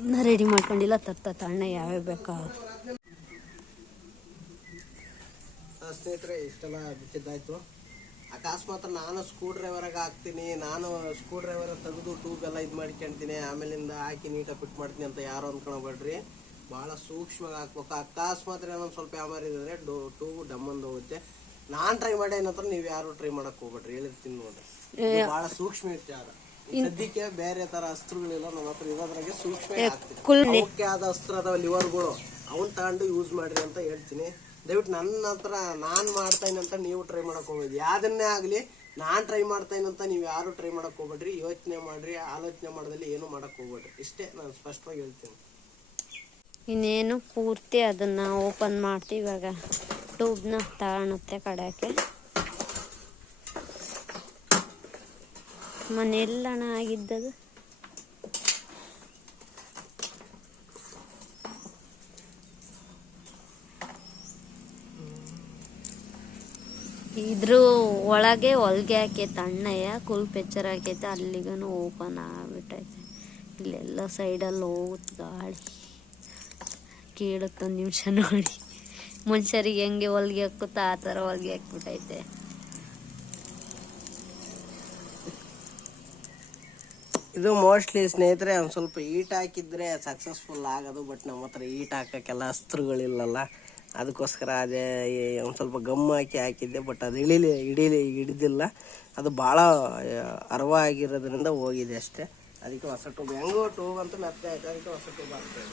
ಇನ್ನೂ ರೆಡಿ ಮಾಡ್ಕೊಂಡಿಲ್ಲ ತತ್ತ ತಣ್ಣ ಯಾವ್ಯಾವ ಬೇಕಾ? ಸ್ನೇಹಿತರೆ, ಇಷ್ಟೆಲ್ಲ ಬಿಟ್ಟಿದ್ದಾಯ್ತು. ಅಕಸ್ಮಾತ್ ನಾನು ಸ್ಕ್ರೂ ಡ್ರೈವರಾಗ ಹಾಕ್ತೀನಿ, ನಾನು ಸ್ಕ್ರೂ ಡ್ರೈವರ್ ತೆಗೆದು ಟ್ಯೂಬ್ ಎಲ್ಲ ಇದು ಮಾಡ್ಕೊಂತೀನಿ ಆಮೇಲಿಂದ ಹಾಕಿ ನೀಟಾಗಿ ಫಿಟ್ ಮಾಡ್ತೀನಿ ಅಂತ ಯಾರು ಅನ್ಕೊಳ್ಬೇಡ್ರಿ. ಭಾಳ ಸೂಕ್ಷ್ಮವಾಗಿ ಹಾಕ್ಬೇಕು. ಅಕಸ್ಮಾತ್ ಏನೊಂದು ಸ್ವಲ್ಪ ಯಾಮಾರಿದ್ರೆ ಡೋ ಟೂ ಡಮ್ಮಂದು ಹೋಗುತ್ತೆ. ನಾನು ಟ್ರೈ ಮಾಡಿ ಏನಂತ ನೀವು ಯಾರು ಟ್ರೈ ಮಾಡಕ್ ಹೋಗ್ಬೇಡ್ರಿ ಹೇಳಿರ್ತೀನಿ ನೋಡ್ರಿ. ಇದು ಭಾಳ ಸೂಕ್ಷ್ಮ ವಿಚಾರ ಸದ್ಯಕ್ಕೆ ಬೇರೆ ತರ ಅಸ್ತ್ರಗಳಿಲ್ಲ ನಮ್ಮ ಹತ್ರ ಇರೋದ್ರಾಗೆ ಸೂಕ್ಷ್ಮ ಹಾಕ್ತೀನಿ ಮುಖ್ಯ ಆದ ಅಸ್ತ್ರ ಅದಾವ ಲಿವರ್ಗಳು ಅವನ್ ತಗೊಂಡು ಯೂಸ್ ಮಾಡ್ರಿ ಅಂತ ಹೇಳ್ತೀನಿ. ದಯವಿಟ್ಟು ನನ್ನ ಹತ್ರ ನಾನ್ ಮಾಡ್ತಾ ಅಂತ ನೀವು ಟ್ರೈ ಮಾಡಕ್ ಹೋಗ್ಬೇಡಿ ಯಾವ್ದನ್ನೇ ಆಗ್ಲಿ ನಾನ್ ಟ್ರೈ ಮಾಡ್ತಾ ಅಂತ ನೀವು ಯಾರು ಟ್ರೈ ಮಾಡಕ್ ಹೋಗ್ಬೇಡ್ರಿ. ಯೋಚನೆ ಮಾಡ್ರಿ ಆಲೋಚನೆ ಮಾಡದಲ್ಲಿ ಏನು ಮಾಡಕ್ ಹೋಗ್ಬೇಡ್ರಿ. ಇಷ್ಟೇ ನಾನು ಸ್ಪಷ್ಟವಾಗಿ ಹೇಳ್ತೀನಿ. ಇನ್ನೇನು ಪೂರ್ತಿ ಅದನ್ನು ಓಪನ್ ಮಾಡ್ತೀವಿ ಇವಾಗ. ಟ್ಯೂಬ್ನ ತಗೊಳುತ್ತೆ ಕಡೆಗೆ ಮನೆಯಲ್ಲಣ ಆಗಿದ್ದದು ಇದ್ರು ಒಳಗೆ ಹೊಲ್ಗೆ ಹಾಕೈತೆ, ಅಣ್ಣಯ್ಯ. ಕುಲ್ ಪೆಚ್ಚರ್ ಹಾಕೈತೆ. ಅಲ್ಲಿಗೂ ಓಪನ್ ಆಗ್ಬಿಟ್ಟೈತೆ. ಇಲ್ಲೆಲ್ಲ ಸೈಡಲ್ಲಿ ಹೋಗುತ್ತೆ ಗಾಳಿ. ಕೇಳುತ್ತೊಂದು ನಿಮಿಷ ನೋಡಿ. ಮನುಷ್ಯರಿಗೆ ಹೆಂಗೆ ಹೊಲಿಗೆ ಹಾಕುತ್ತಾ ಆ ಥರ ಹೊಲಿಗೆ ಹಾಕ್ಬಿಟ್ಟೈತೆ. ಇದು ಮೋಸ್ಟ್ಲಿ ಸ್ನೇಹಿತರೆ, ಒಂದು ಸ್ವಲ್ಪ ಈಟ್ ಹಾಕಿದ್ರೆ ಸಕ್ಸಸ್ಫುಲ್ ಆಗೋದು ಬಟ್ ನಮ್ಮ ಹತ್ರ ಈಟ್ ಹಾಕೋಕ್ಕೆಲ್ಲ ಅಸ್ತ್ರಗಳಿಲ್ಲಲ್ಲ. ಅದಕ್ಕೋಸ್ಕರ ಅದೇ ಒಂದು ಸ್ವಲ್ಪ ಗಮ್ ಹಾಕಿ ಹಾಕಿದ್ದೆ ಬಟ್ ಅದು ಇಳಿಲಿ, ಹಿಡೀಲಿ, ಹಿಡಿದಿಲ್ಲ. ಅದು ಭಾಳ ಅರ್ವ ಆಗಿರೋದ್ರಿಂದ ಹೋಗಿದೆ ಅಷ್ಟೇ. ಅದಕ್ಕೆ ಹೊಸ ಟೂಬ್ ಹೆಂಗೋ ಟೂಬ್ ಅಂತ ಮೆತ್ತೆ ಆಯ್ತು, ಅದಕ್ಕೆ ಹೊಸ ಟೂಬ್ ಹಾಕ್ತೇವೆ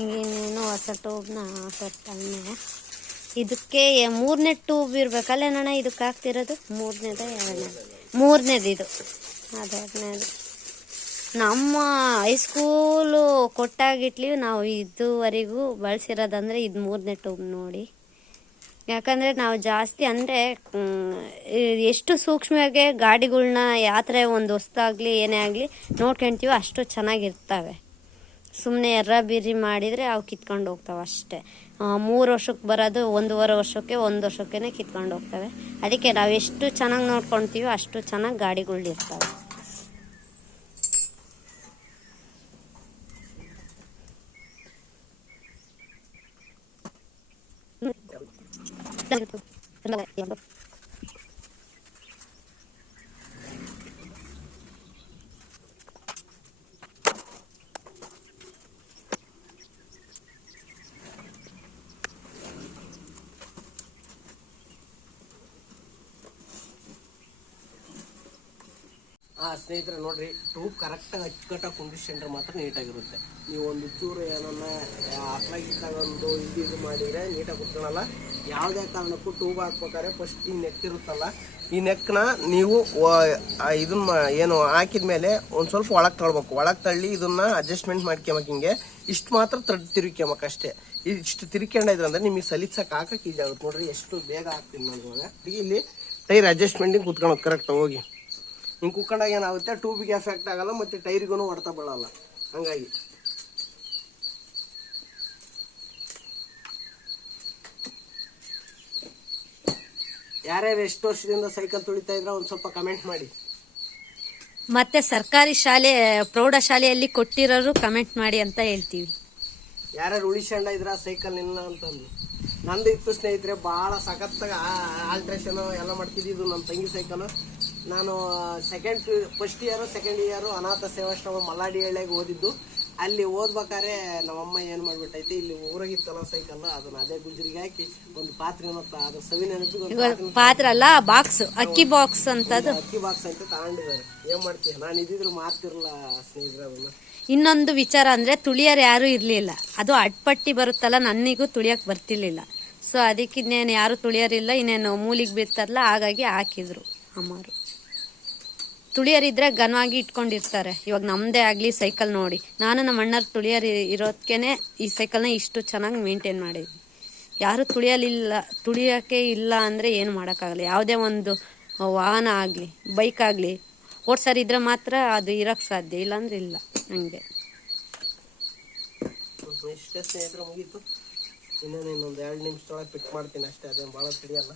ಇನ್ನೇನು ಹೊಸ ಟೂಬ್ನ ಹಾಕತ್ತಣ್ಣ ಇದಕ್ಕೆ ಮೂರನೇ ಟೂಬ್ ಇರಬೇಕಲ್ಲ ಅಣ್ಣ ಇದಕ್ಕೆ ಹಾಕ್ತಿರೋದು? ಮೂರನೇದ, ಎರಡನೇ? ಮೂರನೇದು ಇದು. ಅದೆರಡನೇದು ನಮ್ಮ ಹೈಸ್ಕೂಲು ಕೊಟ್ಟಾಗಿಟ್ಲಿ ನಾವು ಇದುವರೆಗೂ ಬಳಸಿರೋದಂದ್ರೆ ಇದು ಮೂರನೇ ಟೂಬ್ ನೋಡಿ. ಯಾಕಂದರೆ ನಾವು ಜಾಸ್ತಿ ಅಂದರೆ ಎಷ್ಟು ಸೂಕ್ಷ್ಮವಾಗಿ ಗಾಡಿಗಳನ್ನ ಯಾತ್ರೆ ಒಂದು ಹೊಸ್ದಾಗಲಿ, ಏನೇ ಆಗಲಿ ನೋಡ್ಕೊಂತೀವೋ ಅಷ್ಟು ಚೆನ್ನಾಗಿರ್ತವೆ. ಸುಮ್ಮನೆ ಎರ್ರ ಬಿರಿ ಮಾಡಿದರೆ ಅವು ಕಿತ್ಕೊಂಡು ಹೋಗ್ತಾವೆ ಅಷ್ಟೇ. ಮೂರು ವರ್ಷಕ್ಕೆ ಬರೋದು ಒಂದೂವರೆ ವರ್ಷಕ್ಕೆ ಒಂದು ವರ್ಷಕ್ಕೇ ಕಿತ್ಕೊಂಡು ಹೋಗ್ತವೆ. ಅದಕ್ಕೆ ನಾವು ಎಷ್ಟು ಚೆನ್ನಾಗಿ ನೋಡ್ಕೊಳ್ತೀವೋ ಅಷ್ಟು ಚೆನ್ನಾಗಿ ಗಾಡಿಗಳು ಸ್ನೇಹಿತರೆ, ನೋಡ್ರಿ ಟ್ಯೂಬ್ ಕರೆಕ್ಟಾಗಿ ಅಚ್ಚುಕಟ್ಟಾಗಿ ಕುಂಡಿಸ್ಕೊಂಡ್ರೆ ಮಾತ್ರ ನೀಟಾಗಿರುತ್ತೆ. ನೀವು ಒಂದು ಚೂರು ಏನನ್ನ ಹಾಕ್ಲಾಗಿದ್ದಾಗ ಒಂದು ಇದು ಇದು ಮಾಡಿದ್ರೆ ನೀಟಾಗಿ ಕುತ್ಕೊಳಲ್ಲ. ಯಾವುದೇ ಕಾರಣಕ್ಕೂ ಟ್ಯೂಬ್ ಹಾಕ್ಬೇಕಾದ್ರೆ ಫಸ್ಟ್ ಈ ನೆಕ್ ಇರುತ್ತಲ್ಲ, ಈ ನೆಕ್ನ ನೀವು ಇದನ್ನ ಏನು ಹಾಕಿದ ಮೇಲೆ ಒಂದು ಸ್ವಲ್ಪ ಒಳಗೆ ತಳ್ಬೇಕು. ಒಳಗೆ ತಳ್ಳಿ ಇದನ್ನ ಅಡ್ಜಸ್ಟ್ಮೆಂಟ್ ಮಾಡ್ಕೊಬೇಕು ಹಿಂಗೆ. ಇಷ್ಟು ಮಾತ್ರ ತಡ್ ತಿರುಗ್ಕೊಬೇಕು ಅಷ್ಟೇ. ಇಷ್ಟು ತಿರ್ಕೊಂಡೈದ್ರೆ ಅಂದ್ರೆ ನಿಮಗೆ ಸಲಿಸಕ್ಕೆ ಹಾಕಕ್ಕೆ ಈಜಾಗುತ್ತೆ ನೋಡ್ರಿ, ಎಷ್ಟು ಬೇಗ ಹಾಕ್ತೀನಿ ನಾನು ಇವಾಗ. ಇಲ್ಲಿ ಟೈರ್ ಅಡ್ಜಸ್ಟ್ಮೆಂಟಿಗೆ ಕುತ್ಕೊಳಕ್ ಕರೆಕ್ಟ್ ಹೋಗಿ. ಹಿಂಗೆ ಕುಕ್ಕೊಂಡಾಗ ಏನಾಗುತ್ತೆ? ಟ್ಯೂಬಿಗೆ ಎಫೆಕ್ಟ್ ಆಗಲ್ಲ ಮತ್ತು ಟೈರಿಗೂ ಹೊಡೆತ ಬೀಳಲ್ಲ ಹಂಗಾಗಿ. ಯಾರ್ಯಾರು ಎಷ್ಟು ವರ್ಷದಿಂದ ಸೈಕಲ್ ತುಳಿತಾ ಇದ್ರೆ ಒಂದು ಸ್ವಲ್ಪ ಕಮೆಂಟ್ ಮಾಡಿ. ಮತ್ತೆ ಸರ್ಕಾರಿ ಶಾಲೆ ಪ್ರೌಢಶಾಲೆಯಲ್ಲಿ ಕೊಟ್ಟಿರೋರು ಕಮೆಂಟ್ ಮಾಡಿ ಅಂತ ಹೇಳ್ತೀವಿ. ಯಾರ್ಯಾರು ಉಳಿಸ್ಕೊಂಡ ಇದ್ರ ಸೈಕಲ್ ಇಲ್ಲ ಅಂತಂದು ನಂದು ಇತ್ತು ಸ್ನೇಹಿತರೆ ಭಾಳ ಸಖತ್ತಾಗ ಆಲ್ಟ್ರೇಷನ್ ಎಲ್ಲ ಮಾಡ್ತಿದ್ದಿದ್ದು ನಮ್ಮ ತಂಗಿ ಸೈಕಲ್ ನಾನು second first year second year ಅನಾಥ ಸೇವಾಶ್ರಮ ಮಲ್ಲಾಡಿ ಹಳ್ಳಿಗೆ ಓದಿದ್ದು. ಅಲ್ಲಿ ಓದ್ಬೇಕಾದ್ರೆ ನಮ್ಮಮ್ಮ ಏನು ಮಾಡಿಬಿಟ್ಟೈತಿ ಇಲ್ಲಿ ಊರಾಗಿತ್ತಲ್ಲ ಸೈಕಲ್ ಅದನ್ನ ಅದೇ ಗುಜರಿಗೆ ಹಾಕಿ ಒಂದು ಪಾತ್ರೆ ಅದು ಸವಿ ನೆನಪಿಗೆ ಪಾತ್ರ ಅಲ್ಲ ಬಾಕ್ಸ್ ಅಕ್ಕಿ ಬಾಕ್ಸ್ ಅಂತ ಅಕ್ಕಿ ಬಾಕ್ಸ್ ಅಂತ ತಗೊಂಡಿದ್ದಾರೆ. ಏನ್ ಮಾಡ್ತೀವಿ ನಾನು ಇದ್ದಿದ್ರು ಮಾರ್ತಿರಲ್ಲ ಸ್ನೇಹಿತರೆ ಅದನ್ನ. ಇನ್ನೊಂದು ವಿಚಾರ ಅಂದ್ರೆ ತುಳಿಯರು ಯಾರು ಇರ್ಲಿಲ್ಲ. ಅದು ಅಟ್ಪಟ್ಟಿ ಬರುತ್ತಲ್ಲ ನನಿಗೂ ತುಳಿಯಕ್ ಬರ್ತಿರ್ಲಿಲ್ಲ. ಸೊ ಅದಕ್ಕೆ ಇನ್ನೇನು ಯಾರು ತುಳಿಯರಿಲ್ಲ ಇನ್ನೇನು ಮೂಲಿಗೆ ಬಿರ್ತಾರಲ್ಲ ಹಾಗಾಗಿ ಹಾಕಿದ್ರು ಅಮ್ಮರು ತುಳಿಯರಿದ್ರೆ ಘನವಾಗಿ ಇಟ್ಕೊಂಡಿರ್ತಾರೆ. ಇವಾಗ ನಮ್ದೇ ಆಗ್ಲಿ ಸೈಕಲ್ ನೋಡಿ. ನಾನು ನಮ್ಮ ಅಣ್ಣರ್ ತುಳಿಯರ್ ಇರೋದ್ಕೇನೆ ಈ ಸೈಕಲ್ನ ಇಷ್ಟು ಚೆನ್ನಾಗಿ ಮೇಂಟೈನ್ ಮಾಡಿದ್ವಿ. ಯಾರು ತುಳಿಯಲಿಲ್ಲ ತುಳಿಯೋಕೆ ಇಲ್ಲ ಅಂದ್ರೆ ಏನು ಮಾಡೋಕ್ಕಾಗಲ್ಲ. ಯಾವುದೇ ಒಂದು ವಾಹನ ಆಗಲಿ ಬೈಕ್ ಆಗಲಿ ಓಡ್ಸರಿದ್ರೆ ಮಾತ್ರ ಅದು ಇರೋಕ್ಕೆ ಸಾಧ್ಯ. ಇಲ್ಲಾಂದ್ರೆ ಇಲ್ಲ ಹಂಗೆ. ಮುಗೀತು. ಎರಡು ನಿಮಿಷದೊಳಗೆ ಪಿಕ್ ಮಾಡ್ತೀನಿ ಅಷ್ಟೇ. ಅದೇನು ಭಾಳ ತಿಳಿಯಲ್ಲ.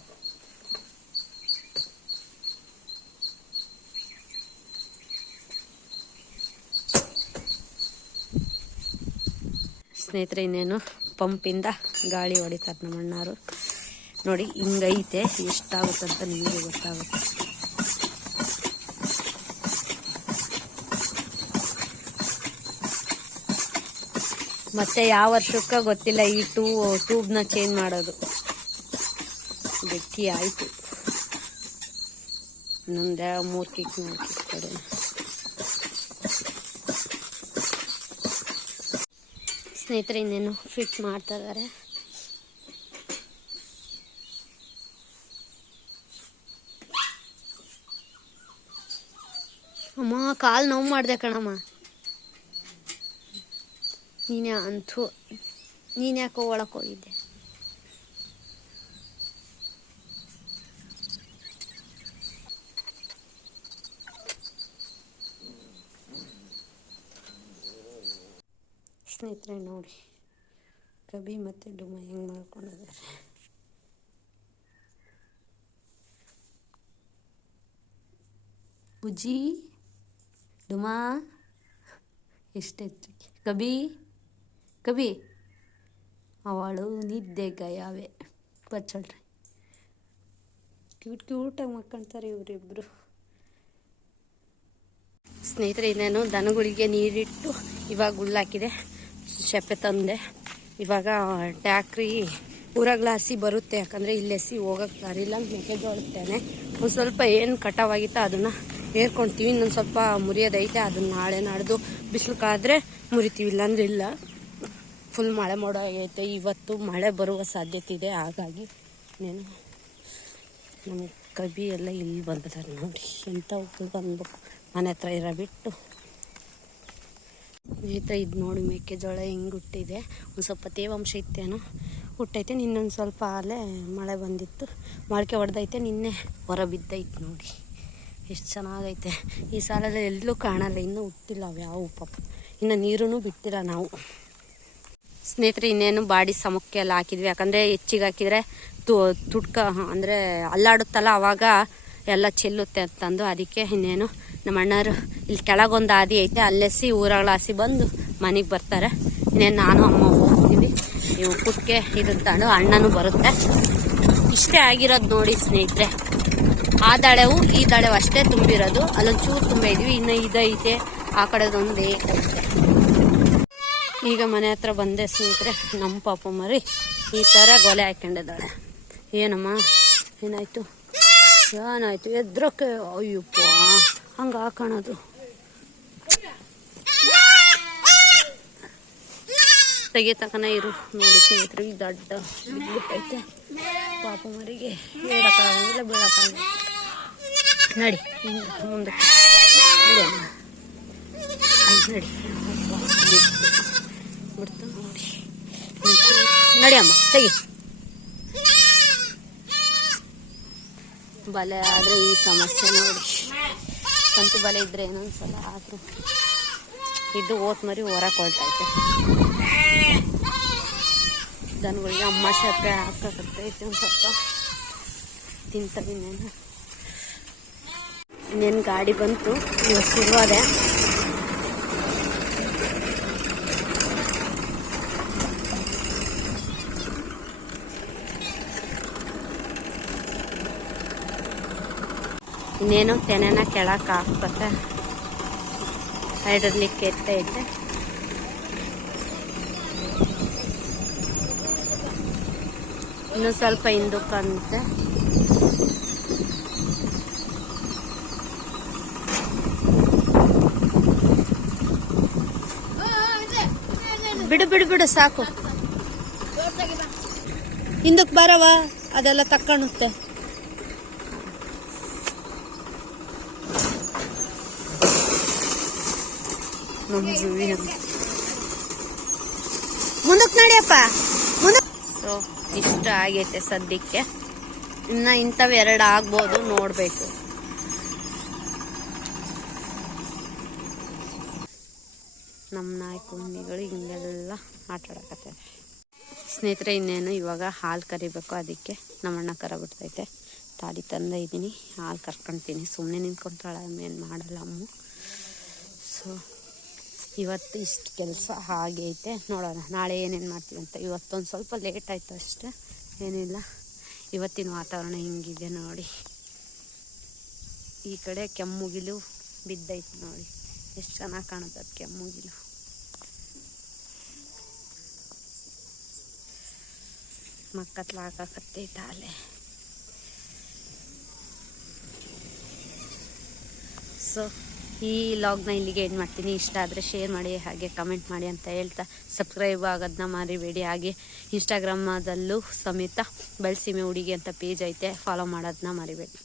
ಸ್ನೇಹಿತರೆ, ಇನ್ನೇನು ಪಂಪಿಂದ ಗಾಳಿ ಹೊಡಿತಾರೆ ನಮ್ಮ ಅಣ್ಣಾರು ನೋಡಿ, ಹಿಂಗೈತೆ, ಎಷ್ಟಾಗುತ್ತಂತ ನಿಮಗೆ ಗೊತ್ತಾಗುತ್ತೆ. ಮತ್ತೆ ಯಾವ ವರ್ಷಕ್ಕ ಗೊತ್ತಿಲ್ಲ, ಈ ಟೂ, ಟ್ಯೂಬ್ನ ಚೇಂಜ್ ಮಾಡೋದು. ಗಟ್ಟಿ ಆಯ್ತು. ಇನ್ನೊಂದು ಮೂರು ಕಿಕ್ ಮೂರು ಕಿಕ್ ಕಡೆ ಸ್ನೇಹಿತರೆ, ಇನ್ನೇನು ಫಿಟ್ ಮಾಡ್ತಾ ಇದ್ದಾರೆ. ಅಮ್ಮ, ಕಾಲು ನೋವು ಮಾಡಿದೆ ಕಣಮ್ಮ. ನೀನೇ ಅಂತೂ ನೀನು ಯಾಕೋ ಒಳಕ್ಕೆ ಸ್ನೇಹಿತರೆ ನೋಡಿ. ಕಬಿ ಮತ್ತು ಡುಮ ಹೆಂಗೆ ಮಾಡ್ಕೊಂಡಿದ್ದಾರೆ. ಬುಜ್ಜಿ, ಡುಮಾ ಎಷ್ಟೈತ್ರಿ ಕಬಿ ಕಬಿ. ಅವಳು ನಿದ್ದೆ ಗಯಾವೆ. ಬಚ್ಚಳ್ರಿ ಕ್ಯೂಟ್ ಕ್ಯೂಟಾಗಿ ಮಕ್ಕಳ್ತಾರೆ ಇವರಿಬ್ರು. ಸ್ನೇಹಿತರೆ, ಇನ್ನೇನು ದನಗಳಿಗೆ ನೀರಿಟ್ಟು ಇವಾಗ ಹುಲ್ಲಾಕಿದೆ ಶೆಪ್ಪೆ ತಂದೆ. ಇವಾಗ ಟ್ಯಾಕ್ರಿ ಊರಗ್ಲಾಸಿ ಬರುತ್ತೆ, ಯಾಕಂದರೆ ಇಲ್ಲೆಸಿ ಹೋಗಕ್ಕೆ ದಾರಿಲ್ಲ ಮೆಕ್ಕೆಜೋಳತ್ತೇನೆ ಒಂದು ಸ್ವಲ್ಪ ಏನು ಕಟಾವಾಗಿತ್ತು ಅದನ್ನು ಏರ್ಕೊಳ್ತೀವಿ ಇನ್ನೊಂದು ಸ್ವಲ್ಪ ಮುರಿಯೋದೈತೆ, ಅದನ್ನ ನಾಳೆ ನಾಡ್ದು ಬಿಸಿಲು ಕಾದರೆ ಮುರಿತೀವಿ, ಇಲ್ಲಾಂದ್ರೆ ಇಲ್ಲ. ಫುಲ್ ಮಳೆ ಮೋಡ ಆಗೈತೆ, ಇವತ್ತು ಮಳೆ ಬರುವ ಸಾಧ್ಯತೆ ಇದೆ, ಹಾಗಾಗಿ ನೀನು ನಮ್ಮ ಕಬಿ ಎಲ್ಲ ಇಲ್ಲಿ ಬಂದಿದ್ದಾರೆ ನೋಡಿ. ಎಂಥ ಹುಲ್ ಮನೆ ಹತ್ರ ಇರೋ ಬಿಟ್ಟು. ಸ್ನೇಹಿತರೆ ಇದು ನೋಡಿ ಮೆಕ್ಕೆಜೋಳ ಹೆಂಗೆ ಹುಟ್ಟಿದೆ. ಒಂದು ಸ್ವಲ್ಪ ತೇವಾಂಶ ಇತ್ತೇನೋ, ಹುಟ್ಟೈತೆ. ನಿನ್ನೊಂದು ಸ್ವಲ್ಪ ಅಲ್ಲೇ ಮಳೆ ಬಂದಿತ್ತು. ಮೊಳಕೆ ಹೊಡೆದೈತೆ ನಿನ್ನೆ ಹೊರ ಬಿದ್ದೈತೆ ನೋಡಿ. ಎಷ್ಟು ಚೆನ್ನಾಗೈತೆ. ಈ ಸಾಲಲ್ಲಿ ಎಲ್ಲೂ ಕಾಣಲ್ಲ, ಇನ್ನೂ ಹುಟ್ಟಿಲ್ಲ ಅವು ಯಾವ ಪಾಪ. ಇನ್ನು ನೀರೂ ಬಿಟ್ಟಿಲ್ಲ ನಾವು. ಸ್ನೇಹಿತರೆ, ಇನ್ನೇನು ಬಾಡಿ ಸಮಕ್ಕೆ ಎಲ್ಲ ಹಾಕಿದ್ವಿ. ಯಾಕಂದರೆ ಹೆಚ್ಚಿಗೆ ಹಾಕಿದರೆ ತು, ತುಡ್ಕ ಅಂದರೆ ಅಲ್ಲಾಡುತ್ತಲ್ಲ, ಅವಾಗ ಎಲ್ಲ ಚೆಲ್ಲುತ್ತೆ ಅಂತಂದು ಅದಕ್ಕೆ ಇನ್ನೇನು ನಮ್ಮ ಅಣ್ಣರು ಇಲ್ಲಿ ಕೆಳಗೊಂದು ಆದಿ ಐತೆ ಅಲ್ಲೆಸಿ ಊರಗಳಾಸಿ ಬಂದು ಮನೆಗೆ ಬರ್ತಾರೆ. ಇನ್ನೇನು ನಾನು ಅಮ್ಮ ಹೋಗ್ತೀನಿ ಇವು ಇದನ್ನ ತಗೊಂಡು ಅಣ್ಣನೂ ಬರುತ್ತೆ. ಇಷ್ಟೇ ಆಗಿರೋದು ನೋಡಿ ಸ್ನೇಹಿತರೆ. ಆ ದಳೆವು, ಈ ದಳೆವು ಅಷ್ಟೇ ತುಂಬಿರೋದು. ಅಲ್ಲೊಂದು ಚೂರು ತುಂಬಿದ್ವಿ ಇನ್ನು ಇದೈತೆ. ಆ ಕಡೆದೊಂದು ಐತೆ. ಈಗ ಮನೆ ಹತ್ರ ಬಂದೆ ಸ್ನೇಹಿತರೆ. ನಮ್ಮ ಪಾಪ ಮರಿ ಈ ಥರ ಗೊಲೆ ಹಾಕೊಂಡಿದ್ದಾಳೆ. ಏನಮ್ಮ? ಏನಾಯ್ತು? ಏನಾಯ್ತು? ಎದ್ರಕ್ಕೆ? ಅಯ್ಯಪ್ಪ. ಹಂಗೆ ಹಾಕೋಣದು. ತೆಗಿತಕನ ಇರು. ನೋಡಿ ಸ್ನೇಹಿತರು, ಈ ದೊಡ್ಡ ಬಿದ್ದುಬಿಟ್ಟೈತೆ ಪಾಪ ಮರಿಗೆ. ಹೇಳಕ್ಕಾಗಂಗಿಲ್ಲ ಬೀಳಕ್ಕಾಗಂಗಿಲ್ಲ ನಡಿ, ಮುಂದಕ್ಕೆ. ನಡಿ. ಬಿಡ್ತು ನೋಡಿ. ನಡಿ ಅಮ್ಮ, ತೆಗಿ. ಬಲೆ ಆದ್ರೆ ಈ ಸಮಸ್ಯೆ ನೋಡಿ. ತಂತು ಬಲೆ ಇದ್ರೆ ಏನೊಂದ್ಸಲ ಆದ್ರೂ ಇದು ಓತ್ ಮರಿ ಹೊರಗೆ ಹೊರಟೈತೆ. ದನಗಳಿಗೆ ಅಮ್ಮ ಸಪ್ಪೆ ಹಾಕಕತ್ತೈತೆ ಒಂದು ಸ್ವಲ್ಪ. ತಿಂತವಿ ಇನ್ನೇನು ಇನ್ನೇನು ಗಾಡಿ ಬಂತು, ಇವಾಗ ಶುರುವಾದೆ. ಇನ್ನೇನು ತೆನೆನ ಕೆಳಕ್ಕೆ ಹಾಕ್ಬೇಕ ಹೈಡ್ರಲಿಕ್ ಎತ್ತೈತೆ ಇನ್ನು ಸ್ವಲ್ಪ ಹಿಂದಕ್ಕಂತೆ ಬಿಡು ಬಿಡು ಬಿಡು, ಸಾಕು. ಹಿಂದಕ್ಕೆ ಬರವ ಅದೆಲ್ಲ ತಕ್ಕಣುತ್ತೆ. ಮುಂದಕ್ಕೆ ನಡಿಯಪ್ಪ ಸೊ ಇಷ್ಟ ಆಗೈತೆ ಸದ್ಯಕ್ಕೆ. ಇನ್ನ ಇಂಥವು ಎರಡು ಆಗ್ಬೋದು ನೋಡ್ಬೇಕು. ನಮ್ಮ ನಾಯಿ ಕುಂಡಿಗಳು ಹಿಂಗೆಲ್ಲ ಆಟ ಆಡಕತ್ತವೆ ಸ್ನೇಹಿತರೆ, ಇನ್ನೇನು ಇವಾಗ ಹಾಲು ಕರಿಬೇಕು ಅದಕ್ಕೆ. ನಮ್ಮಣ್ಣ ಕರ ಬಿಡ್ತೈತೆ ತಾಡಿ ತಂದ ಇದ್ದೀನಿ ಹಾಲು ಕರ್ಕೊಳ್ತೀನಿ ಸುಮ್ಮನೆ ನಿಂತ್ಕೊಂತಾಳೆ. ಏನು ಮಾಡಲ್ಲ ಅಮ್ಮ. ಸೊ ಇವತ್ತು ಇಷ್ಟು ಕೆಲಸ ಆಗೈತೆ ನೋಡೋಣ, ನಾಳೆ ಏನೇನು ಮಾಡ್ತೀವಿ ಅಂತ. ಇವತ್ತೊಂದು ಸ್ವಲ್ಪ ಲೇಟ್ ಆಯಿತು ಅಷ್ಟೆ. ಏನಿಲ್ಲ. ಇವತ್ತಿನ ವಾತಾವರಣ ಹಿಂಗಿದೆ ನೋಡಿ. ಈ ಕಡೆ ಕೆಮ್ಮುಗಿಲು ಬಿದ್ದೈತೆ ನೋಡಿ. ಎಷ್ಟು ಚೆನ್ನಾಗಿ ಕಾಣುತ್ತೆ ಕೆಮ್ಮುಗಿಲು ಮಕ್ಕತ್ಲ ಹಾಕಕತ್ತೈತೆ ಅಲೆ ಸೊ ಈ ಲಾಗ್ನ ಇಲ್ಲಿಗೆ ಏನು ಮಾಡ್ತೀನಿ. ಇಷ್ಟ ಆದರೆ ಶೇರ್ ಮಾಡಿ, ಹಾಗೆ ಕಮೆಂಟ್ ಮಾಡಿ ಅಂತ ಹೇಳ್ತಾ ಸಬ್ಸ್ಕ್ರೈಬ್ ಆಗೋದನ್ನ ಮರಿಬೇಡಿ. ಹಾಗೆ ಇನ್ಸ್ಟಾಗ್ರಾಮದಲ್ಲೂ ಸಮೇತ ಬಳಸಿಮೆ ಹುಡುಗಿ ಅಂತ ಪೇಜ್ ಐತೆ. ಫಾಲೋ ಮಾಡೋದನ್ನ ಮರಿಬೇಡಿ.